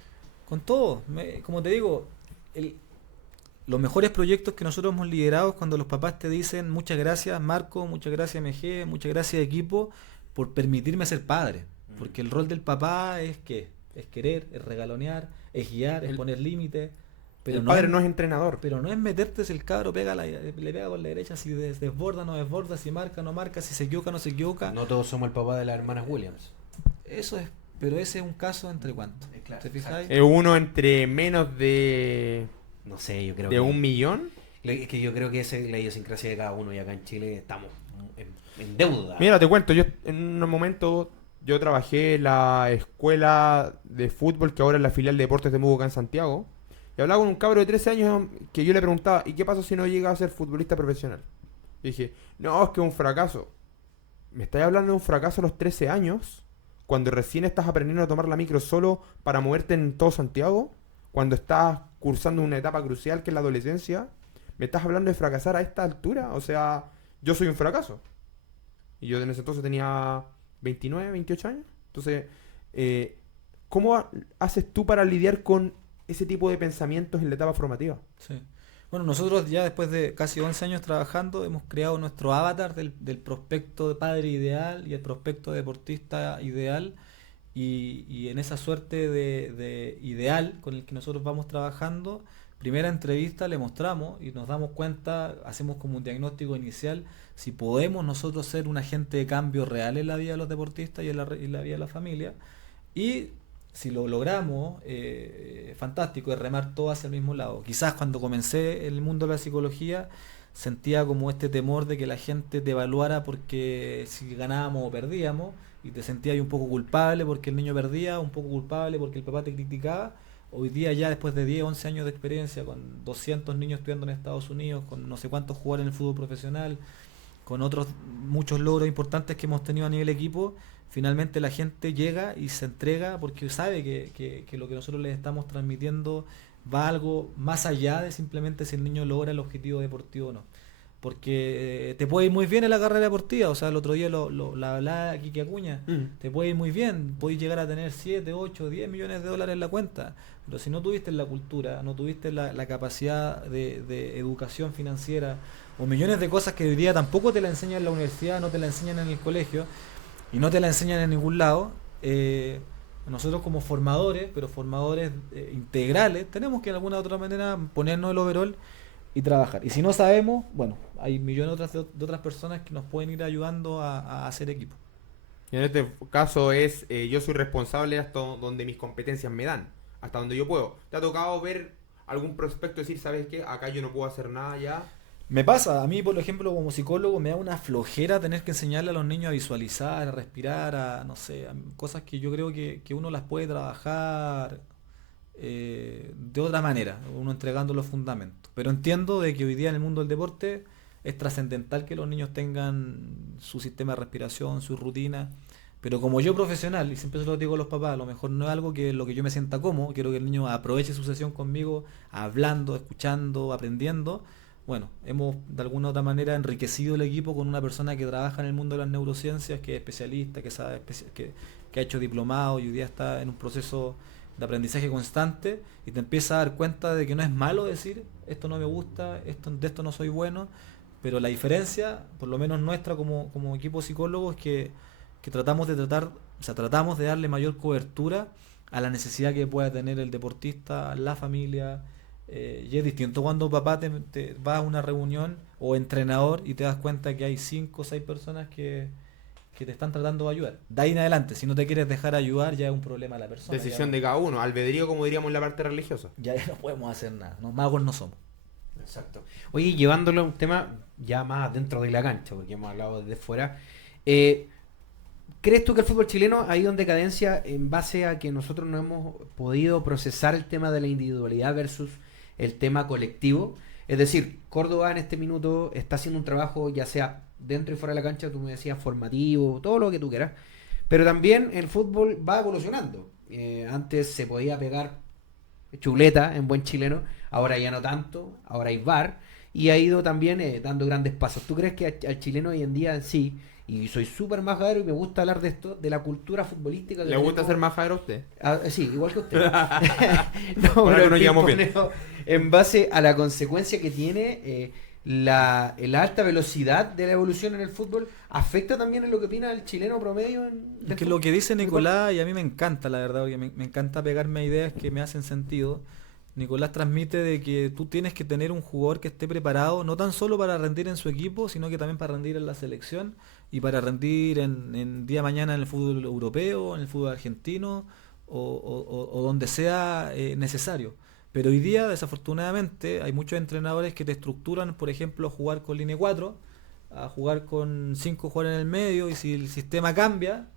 Con todo, como te digo, los mejores proyectos que nosotros hemos liderado es cuando los papás te dicen muchas gracias Marco, muchas gracias MG, muchas gracias equipo por permitirme ser padre. Porque el rol del papá es ¿qué? Es querer, es regalonear, es guiar, es poner límites. Pero el padre no es entrenador. Pero no es meterte si el cabro le pega con la derecha, si desborda, no desborda, si marca, no marca, si se equivoca, no se equivoca. No todos somos el papá de las hermanas Williams. Eso es, pero ese es un caso entre cuántos. Claro, ¿Te fijáis? Es uno entre menos de... No sé, yo creo ¿De 1 millón? Es que yo creo que esa es la idiosincrasia de cada uno y acá en Chile estamos en deuda. Mira, te cuento, yo en un momento yo trabajé en la escuela de fútbol que ahora es la filial de Deportes de Mugo acá en Santiago. Y hablaba con un cabro de 13 años que yo le preguntaba, ¿y qué pasa si no llega a ser futbolista profesional? Y dije, no, es que es un fracaso. ¿Me estás hablando de un fracaso a los 13 años? Cuando recién estás aprendiendo a tomar la micro solo para moverte en todo Santiago. Cuando estás cursando una etapa crucial que es la adolescencia. ¿Me estás hablando de fracasar a esta altura? O sea, yo soy un fracaso. Y yo en ese entonces tenía 29, 28 años. Entonces, ¿cómo haces tú para lidiar con ese tipo de pensamientos en la etapa formativa? Sí. Bueno, nosotros ya después de casi 11 años trabajando hemos creado nuestro avatar del prospecto de padre ideal y el prospecto de deportista ideal y en esa suerte de ideal con el que nosotros vamos trabajando, primera entrevista le mostramos y nos damos cuenta, hacemos como un diagnóstico inicial, si podemos nosotros ser un agente de cambio real en la vida de los deportistas y en la vida de la familia y si lo logramos, fantástico, es remar todo hacia el mismo lado. Quizás cuando comencé en el mundo de la psicología sentía como este temor de que la gente te evaluara porque si ganábamos o perdíamos y te sentías un poco culpable porque el niño perdía, un poco culpable porque el papá te criticaba. Hoy día ya después de 10, 11 años de experiencia, con 200 niños estudiando en Estados Unidos, con no sé cuántos jugadores en el fútbol profesional, con otros muchos logros importantes que hemos tenido a nivel equipo, finalmente la gente llega y se entrega porque sabe que lo que nosotros les estamos transmitiendo va algo más allá de simplemente si el niño logra el objetivo deportivo o no. Porque te puede ir muy bien en la carrera deportiva, o sea, el otro día la hablaba aquí que Acuña, te puede ir muy bien, puedes llegar a tener 7, 8, 10 millones de dólares en la cuenta, pero si no tuviste la cultura, no tuviste la capacidad de educación financiera o millones de cosas que hoy día tampoco te la enseñan en la universidad, no te la enseñan en el colegio, y no te la enseñan en ningún lado, nosotros como formadores, pero formadores integrales, tenemos que de alguna u otra manera ponernos el overall y trabajar. Y si no sabemos, bueno, hay millones de otras personas que nos pueden ir ayudando a hacer equipo. Y en este caso es, yo soy responsable hasta donde mis competencias me dan, hasta donde yo puedo. ¿Te ha tocado ver algún prospecto decir, sabes qué, acá yo no puedo hacer nada ya? Me pasa, a mí por ejemplo como psicólogo me da una flojera tener que enseñarle a los niños a visualizar, a respirar, a no sé, a cosas que yo creo que uno las puede trabajar de otra manera, uno entregando los fundamentos. Pero entiendo de que hoy día en el mundo del deporte es trascendental que los niños tengan su sistema de respiración, su rutina. Pero como yo profesional, y siempre se lo digo a los papás, a lo mejor no es algo que lo que yo me sienta cómodo, quiero que el niño aproveche su sesión conmigo, hablando, escuchando, aprendiendo. Bueno, hemos de alguna u otra manera enriquecido el equipo con una persona que trabaja en el mundo de las neurociencias, que es especialista, que sabe, que ha hecho diplomado y hoy día está en un proceso de aprendizaje constante y te empieza a dar cuenta de que no es malo decir esto no me gusta, de esto no soy bueno, pero la diferencia, por lo menos nuestra como equipo psicólogo, es que tratamos de darle mayor cobertura a la necesidad que pueda tener el deportista, la familia. Y es distinto cuando papá te vas a una reunión o entrenador y te das cuenta que hay 5 o 6 personas que te están tratando de ayudar. De ahí en adelante, si no te quieres dejar ayudar, ya es un problema de la persona. Decisión de cada uno, albedrío como diríamos en la parte religiosa. Ya no podemos hacer nada, magos no somos. Exacto. Oye, llevándolo a un tema ya más dentro de la cancha, porque hemos hablado desde fuera, ¿crees tú que el fútbol chileno ha ido en decadencia en base a que nosotros no hemos podido procesar el tema de la individualidad versus el tema colectivo? Es decir, Córdoba en este minuto está haciendo un trabajo ya sea dentro y fuera de la cancha, tú me decías formativo, todo lo que tú quieras, pero también el fútbol va evolucionando. Antes se podía pegar chuleta en buen chileno, ahora ya no tanto, ahora hay VAR y ha ido también dando grandes pasos. ¿Tú crees que al chileno hoy en día sí, y soy súper majadero y me gusta hablar de esto, de la cultura futbolística que ¿Le gusta tenemos? ser majadero a usted? Sí, igual que usted. No, Ahora pero que nos llevamos bien. pimponeo en base a la consecuencia que tiene la alta velocidad de la evolución en el fútbol, ¿afecta también en lo que opina el chileno promedio? Es que lo que dice Nicolás, y a mí me encanta, la verdad, porque me encanta pegarme a ideas que me hacen sentido. Nicolás transmite de que tú tienes que tener un jugador que esté preparado, no tan solo para rendir en su equipo, sino que también para rendir en la selección y para rendir en día de mañana en el fútbol europeo, en el fútbol argentino o donde sea necesario. Pero hoy día, desafortunadamente, hay muchos entrenadores que te estructuran, por ejemplo, a jugar con línea 4, a jugar con 5 jugadores en el medio, y si el sistema cambia,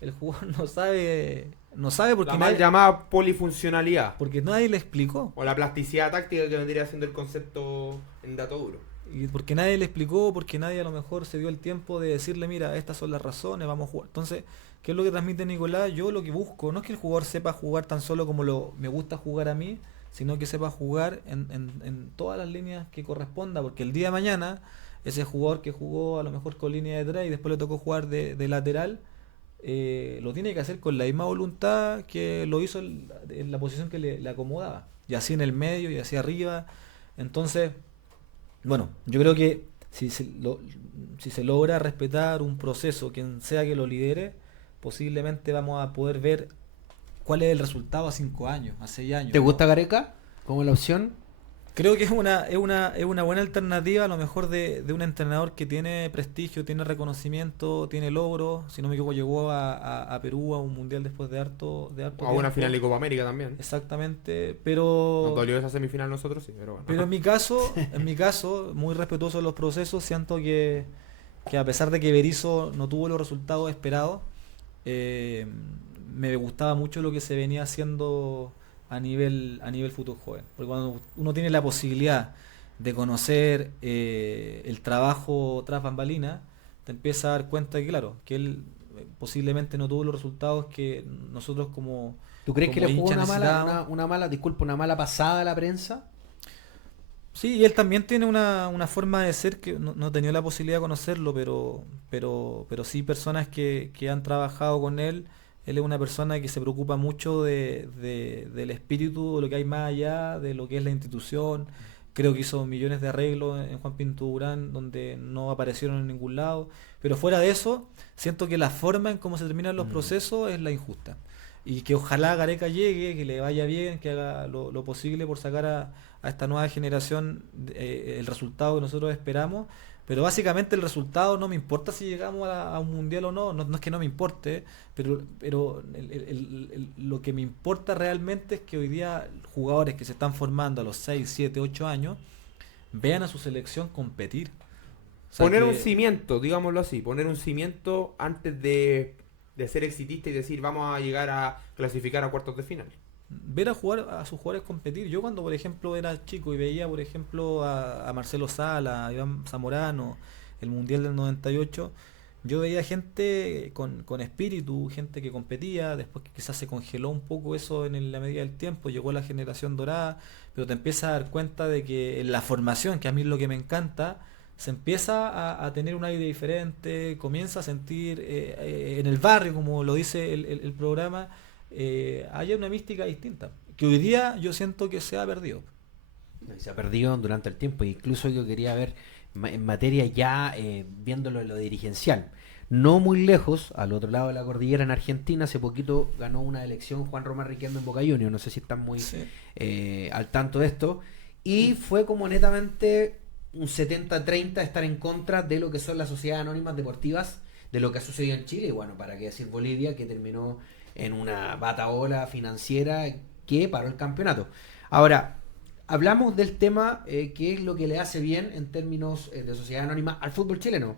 el jugador no sabe La mal llamada polifuncionalidad. porque nadie le explicó. O la plasticidad táctica que vendría siendo el concepto en dato duro. Y porque nadie le explicó, porque nadie a lo mejor se dio el tiempo de decirle, mira, estas son las razones, vamos a jugar. Entonces, ¿qué es lo que transmite Nicolás? Yo lo que busco, no es que el jugador sepa jugar tan solo como me gusta jugar a mí, sino que sepa jugar en todas las líneas que corresponda, porque el día de mañana, ese jugador que jugó a lo mejor con línea de 3 y después le tocó jugar de lateral, lo tiene que hacer con la misma voluntad que lo hizo en la posición que le acomodaba, y así en el medio y así arriba. Entonces, bueno, yo creo que si se logra respetar un proceso, quien sea que lo lidere, posiblemente vamos a poder ver cuál es el resultado a 5 años, a 6 años. ¿Te ¿no? gusta Gareca como la opción? Creo que es una buena alternativa, a lo mejor de un entrenador que tiene prestigio, tiene reconocimiento, tiene logro. Si no me equivoco, llegó a Perú a un mundial después de harto A una tiempo. final de Copa América también. Exactamente, Nos pero dolió esa semifinal nosotros, sí, pero bueno. pero en mi caso, muy respetuoso de los procesos, siento que a pesar de que Berizzo no tuvo los resultados esperados, me gustaba mucho lo que se venía haciendo a nivel fútbol joven. Porque cuando uno tiene la posibilidad de conocer el trabajo tras bambalina, te empieza a dar cuenta que, claro, que él posiblemente no tuvo los resultados que nosotros como ¿Tú crees que como le jugó hinchas necesitábamos. una mala pasada a la prensa? Sí, y él también tiene una forma de ser que no he tenido la posibilidad de conocerlo, pero sí personas que han trabajado con él. Él es una persona que se preocupa mucho del espíritu, de lo que hay más allá, de lo que es la institución. Creo que hizo millones de arreglos en Juan Pinto Durán, donde no aparecieron en ningún lado. Pero fuera de eso, siento que la forma en cómo se terminan los procesos es la injusta. Y que ojalá Gareca llegue, que le vaya bien, que haga lo posible por sacar a esta nueva generación el resultado que nosotros esperamos. Pero básicamente el resultado no me importa si llegamos a un mundial o no, no es que no me importe, pero lo que me importa realmente es que hoy día jugadores que se están formando a los 6, 7, 8 años vean a su selección competir. O sea, Poner un que cimiento, digámoslo así, poner un cimiento antes de ser exitista y decir vamos a llegar a clasificar a cuartos de final. ver a sus jugadores competir. Yo cuando por ejemplo era chico y veía por ejemplo a Marcelo Sala, a Iván Zamorano, el Mundial del 98, yo veía gente con espíritu, gente que competía, después que quizás se congeló un poco eso en la medida del tiempo, llegó la generación dorada, pero te empiezas a dar cuenta de que en la formación, que a mí es lo que me encanta, se empieza a tener un aire diferente, comienza a sentir en el barrio, como lo dice el programa, haya una mística distinta, que hoy día yo siento que se ha perdido. Se ha perdido durante el tiempo, incluso yo quería ver en materia ya viéndolo en lo dirigencial. No muy lejos, al otro lado de la cordillera en Argentina, hace poquito ganó una elección Juan Román Riquelme en Boca Juniors, no sé si están muy Sí. al tanto de esto, y fue como netamente un 70-30 estar en contra de lo que son las sociedades anónimas deportivas, de lo que ha sucedido en Chile, y bueno, para qué decir Bolivia, que terminó en una batahola financiera que paró el campeonato. Ahora, hablamos del tema que es lo que le hace bien en términos de sociedad anónima al fútbol chileno.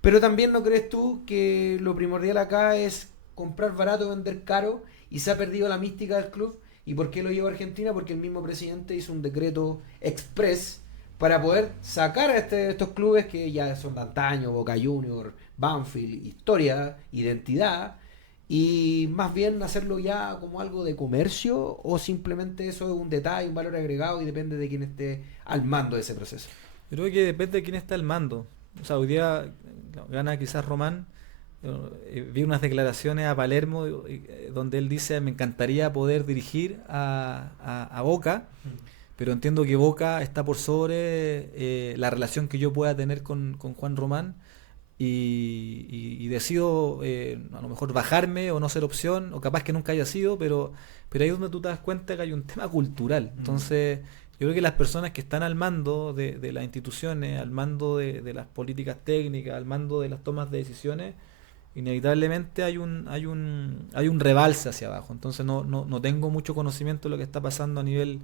Pero también no crees tú que lo primordial acá es comprar barato, vender caro, y se ha perdido la mística del club. ¿Y por qué lo llevó a Argentina? Porque el mismo presidente hizo un decreto express para poder sacar a estos clubes que ya son de antaño, Boca Juniors, Banfield, historia, identidad, y más bien hacerlo ya como algo de comercio, o simplemente eso es un detalle, un valor agregado y depende de quién esté al mando de ese proceso. Yo creo que depende de quién está al mando. O sea, hoy día gana quizás Román. Vi unas declaraciones a Palermo donde él dice: me encantaría poder dirigir a Boca, pero entiendo que Boca está por sobre la relación que yo pueda tener con Juan Román, y decido a lo mejor bajarme o no ser opción, o capaz que nunca haya sido, pero ahí es donde tú te das cuenta que hay un tema cultural. Entonces yo creo que las personas que están al mando de las instituciones, al mando de las políticas técnicas, al mando de las tomas de decisiones, inevitablemente hay un rebalse hacia abajo. Entonces no tengo mucho conocimiento de lo que está pasando a nivel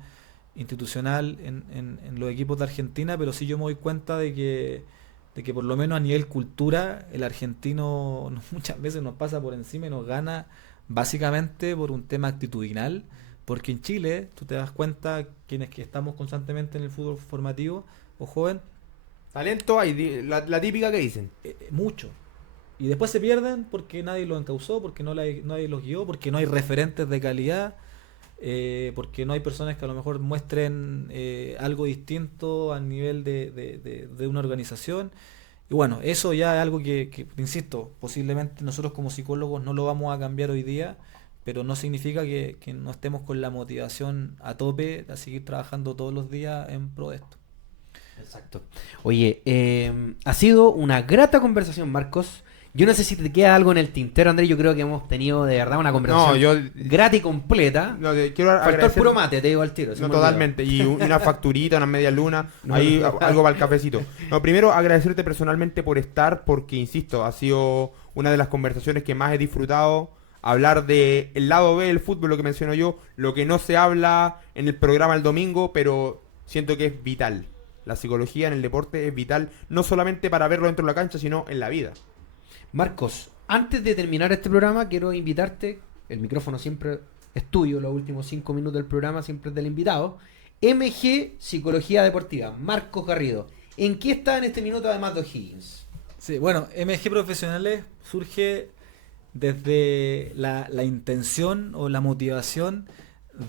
institucional en los equipos de Argentina, pero sí yo me doy cuenta de que por lo menos a nivel cultura el argentino muchas veces nos pasa por encima y nos gana básicamente por un tema actitudinal, porque en Chile tú te das cuenta, quienes que estamos constantemente en el fútbol formativo o joven, Talento hay, la típica que dicen. mucho. Y después se pierden porque nadie los encauzó, porque nadie los guió, porque no hay referentes de calidad, porque no hay personas que a lo mejor muestren algo distinto a nivel de una organización. Y bueno, eso ya es algo que, insisto, posiblemente nosotros como psicólogos no lo vamos a cambiar hoy día, pero no significa que no estemos con la motivación a tope a seguir trabajando todos los días en pro de esto. Exacto. Oye, ha sido una grata conversación, Marcos. Yo no sé si te queda algo en el tintero, Andrés. Yo creo que hemos tenido de verdad una conversación grata y completa. No, quiero Faltó el agradecer. puro mate, te digo al tiro. No, totalmente. Y una facturita, unas medias lunas, ahí algo para el cafecito. No, primero agradecerte personalmente por estar, porque insisto, ha sido una de las conversaciones que más he disfrutado. Hablar de el lado B del fútbol, lo que menciono yo, lo que no se habla en el programa el domingo, pero siento que es vital. La psicología en el deporte es vital, no solamente para verlo dentro de la cancha, sino en la vida. Marcos, antes de terminar este programa, quiero invitarte. El micrófono siempre es tuyo, los últimos 5 minutos del programa siempre es del invitado. MG Psicología Deportiva, Marcos Garrido. ¿En qué está en este minuto además de O'Higgins? Sí, bueno, MG Profesionales surge desde la intención o la motivación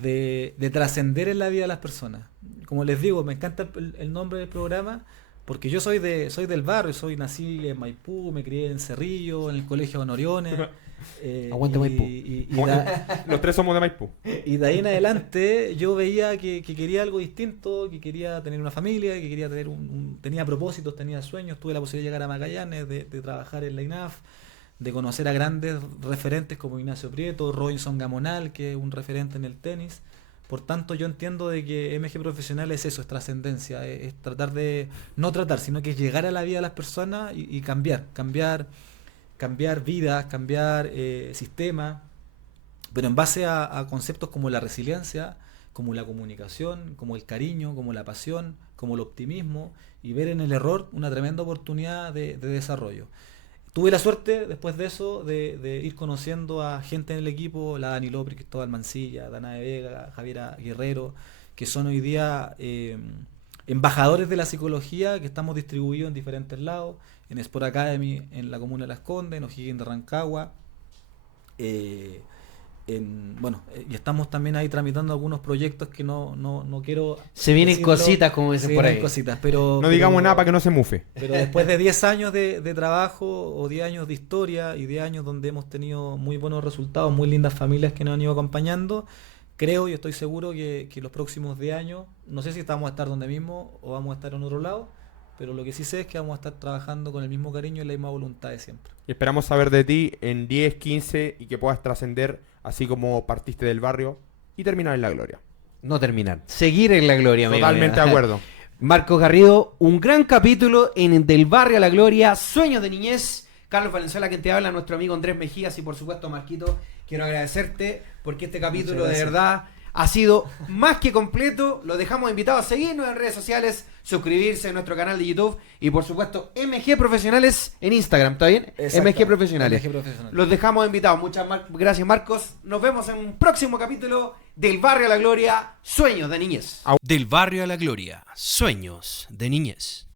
de trascender en la vida de las personas. Como les digo, me encanta el nombre del programa, porque yo soy del barrio, nací en Maipú, me crié en Cerrillo, en el colegio Honoriones. Aguante Maipú. Los tres somos de Maipú. Y de ahí en adelante yo veía que quería algo distinto, que quería tener una familia, que quería tener tenía propósitos, tenía sueños. Tuve la posibilidad de llegar a Magallanes, de trabajar en la INAF, de conocer a grandes referentes como Ignacio Prieto, Robinson Gamonal, que es un referente en el tenis. Por tanto, yo entiendo de que MG Profesional es eso, es trascendencia, es tratar de, no tratar, sino que es llegar a la vida de las personas y cambiar vidas, cambiar sistemas, pero en base a conceptos como la resiliencia, como la comunicación, como el cariño, como la pasión, como el optimismo, y ver en el error una tremenda oportunidad de desarrollo. Tuve la suerte, después de eso, de ir conociendo a gente en el equipo, la Dani López, Cristóbal Mancilla, Dana de Vega, Javiera Guerrero, que son hoy día embajadores de la psicología, que estamos distribuidos en diferentes lados, en Sport Academy, en la comuna de Las Condes, en O'Higgins de Rancagua, y estamos también ahí tramitando algunos proyectos que no quiero... Se vienen decirlo, cositas, como dicen por ahí. Cositas, pero Digamos nada para que no se mufe. Pero después de 10 años de trabajo, o 10 años de historia, y 10 años donde hemos tenido muy buenos resultados, muy lindas familias que nos han ido acompañando, creo y estoy seguro que los próximos 10 años, no sé si vamos a estar donde mismo o vamos a estar en otro lado, pero lo que sí sé es que vamos a estar trabajando con el mismo cariño y la misma voluntad de siempre. Y esperamos saber de ti en 10, 15 y que puedas trascender así como partiste del barrio y terminar en la gloria. No terminar, seguir en la gloria. Totalmente de acuerdo. Marcos Garrido, un gran capítulo en Del Barrio a la Gloria, Sueños de Niñez. Carlos Valenzuela, quien te habla, nuestro amigo Andrés Mejías, y por supuesto, Marquito, quiero agradecerte porque este capítulo de verdad ha sido más que completo. Los dejamos invitados a seguirnos en redes sociales, suscribirse a nuestro canal de YouTube y por supuesto MG Profesionales en Instagram, ¿está bien? MG Profesionales. Los dejamos invitados. Muchas gracias, Marcos. Nos vemos en un próximo capítulo Del Barrio a la Gloria, Sueños de Niñez. Del Barrio a la Gloria, Sueños de Niñez.